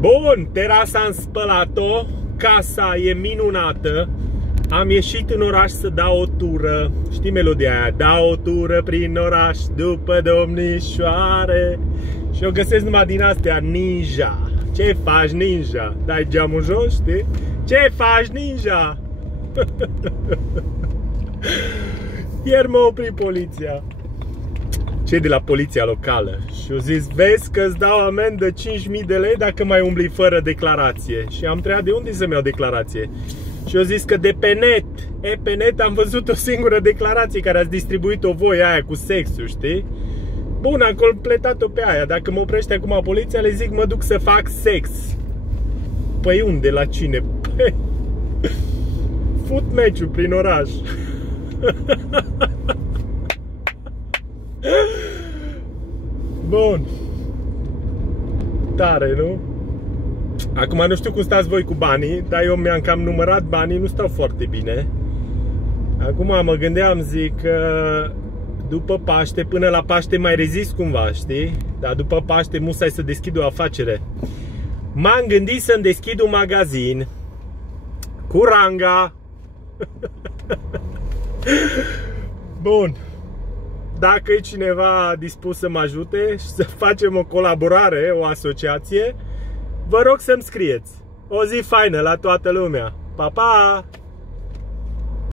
Bun, terasa am spălat-o, casa e minunată. Am ieșit în oraș să dau o tură. Știi melodia aia? Dau o tură prin oraș după domnișoare. Și eu găsesc numai din astea ninja. Ce faci, ninja? Dai geamul jos, știi? Ce faci, ninja? Ieri m-a oprit poliția. Cei de la poliția locală. Și au zis, vezi că îți dau amendă 5.000 de lei dacă mai umbli fără declarație. Și am întrebat de unde să-mi iau declarație. Și au zis că de pe net. Pe net am văzut o singură declarație care ați distribuit-o voi, aia cu sexul, știi? Bun, am completat-o pe aia. Dacă mă oprește acum poliția, le zic mă duc să fac sex. Păi unde, la cine? Păi, fut meciul prin oraș. Bun. Tare, nu? Acum nu știu cum stați voi cu banii, dar eu mi-am cam numărat banii, nu stau foarte bine. Acum mă gândeam, zic că după Paște, până la Paște mai rezist cumva, știi? Dar după Paște musai să deschid o afacere. M-am gândit să-mi deschid un magazin cu ranga. Bun. Dacă e cineva dispus să mă ajute și să facem o colaborare, o asociație, vă rog să-mi scrieți. O zi faină la toată lumea. Pa, pa!